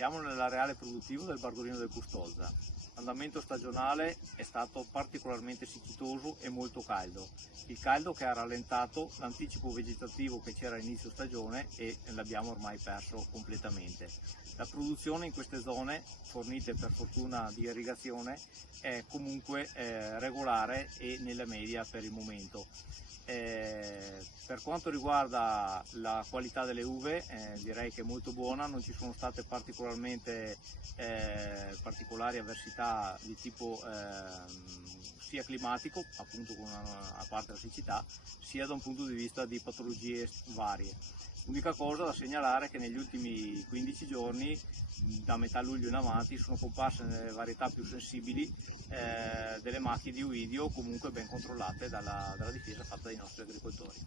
Siamo nell'areale produttivo del Bardolino del Custozza. L'andamento stagionale è stato particolarmente siccitoso e molto caldo. Il caldo che ha rallentato l'anticipo vegetativo che c'era a inizio stagione e l'abbiamo ormai perso completamente. La produzione in queste zone, fornite per fortuna di irrigazione, è comunque regolare e nella media per il momento. Per quanto riguarda la qualità delle uve, direi che è molto buona, non ci sono state particolari avversità di tipo sia climatico, appunto a parte la siccità, sia da un punto di vista di patologie varie. L'unica cosa da segnalare è che negli ultimi 15 giorni, da metà luglio in avanti, sono comparse nelle varietà più sensibili delle macchie di oidio comunque ben controllate dalla difesa fatta dai nostri agricoltori.